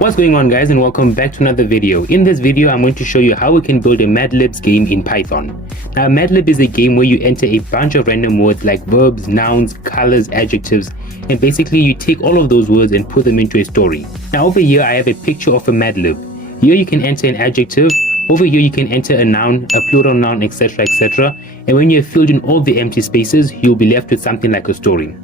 What's going on, guys, and welcome back to another video. In this video I'm going to show you how we can build a Mad Libs game in Python. Now Mad Lib is a game where you enter a bunch of random words like verbs, nouns, colors, adjectives, and basically you take all of those words and put them into a story. Now over here I have a picture of a Mad Lib. Here you can enter an adjective, over here you can enter a noun, a plural noun, etc, etc, and when you have filled in all the empty spaces you'll be left with something like a story.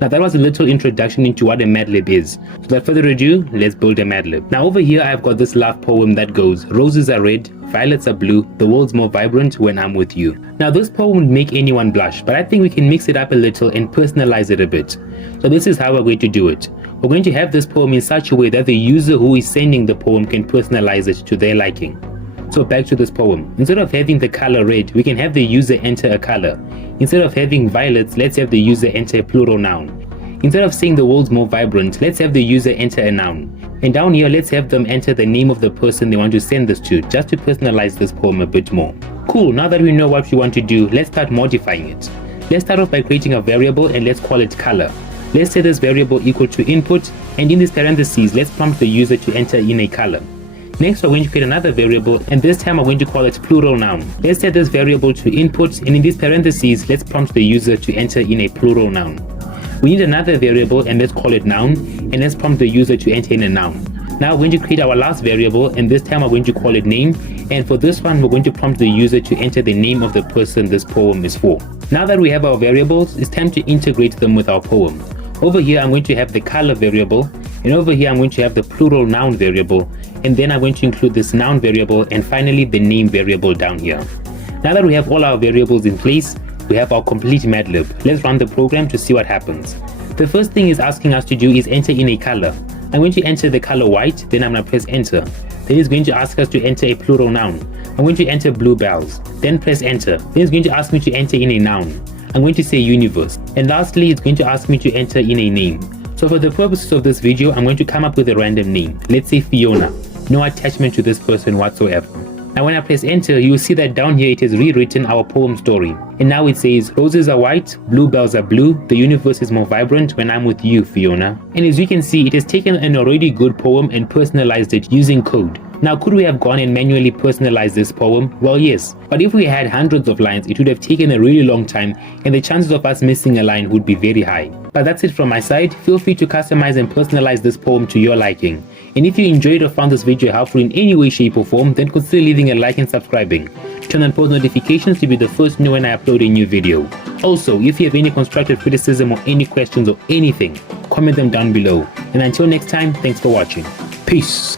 Now that was a little introduction into what a Mad Lib is. So without further ado, let's build a Mad Lib. Now over here I've got this love poem that goes, roses are red, violets are blue, the world's more vibrant when I'm with you. Now this poem would make anyone blush, but I think we can mix it up a little and personalize it a bit. So this is how we're going to do it. We're going to have this poem in such a way that the user who is sending the poem can personalize it to their liking. So back to this poem. Instead of having the color red, we can have the user enter a color. Instead of having violets, let's have the user enter a plural noun. Instead of saying the world's more vibrant, let's have the user enter a noun. And down here, let's have them enter the name of the person they want to send this to, just to personalize this poem a bit more. Cool, now that we know what we want to do, let's start modifying it. Let's start off by creating a variable and let's call it color. Let's set this variable equal to input, and in these parentheses, let's prompt the user to enter in a color. Next, we're going to create another variable, and this time we're going to call it plural noun. Let's set this variable to input, and in these parentheses, let's prompt the user to enter in a plural noun. We need another variable, and let's call it noun, and let's prompt the user to enter in a noun. Now we're going to create our last variable, and this time we're going to call it name, and for this one, we're going to prompt the user to enter the name of the person this poem is for. Now that we have our variables, it's time to integrate them with our poem. Over here, I'm going to have the color variable, and over here, I'm going to have the plural noun variable, and then I'm going to include this noun variable, and finally the name variable down here. Now that we have all our variables in place, we have our complete Mad Lib. Let's run the program to see what happens. The first thing it's asking us to do is enter in a color. I'm going to enter the color white, then I'm going to press enter. Then it's going to ask us to enter a plural noun. I'm going to enter bluebells, then press enter. Then it's going to ask me to enter in a noun. I'm going to say universe. And lastly, it's going to ask me to enter in a name. So for the purposes of this video, I'm going to come up with a random name. Let's say Fiona. No attachment to this person whatsoever. Now when I press enter, you'll see that down here it has rewritten our poem story. And now it says, roses are white, bluebells are blue, the universe is more vibrant when I'm with you, Fiona. And as you can see, it has taken an already good poem and personalized it using code. Now could we have gone and manually personalized this poem? Well, yes. But if we had hundreds of lines, it would have taken a really long time and the chances of us missing a line would be very high. But that's it from my side. Feel free to customize and personalize this poem to your liking. And if you enjoyed or found this video helpful in any way, shape or form, then consider leaving a like and subscribing. Turn on post notifications to be the first to know when I upload a new video. Also, if you have any constructive criticism or any questions or anything, comment them down below. And until next time, thanks for watching. Peace.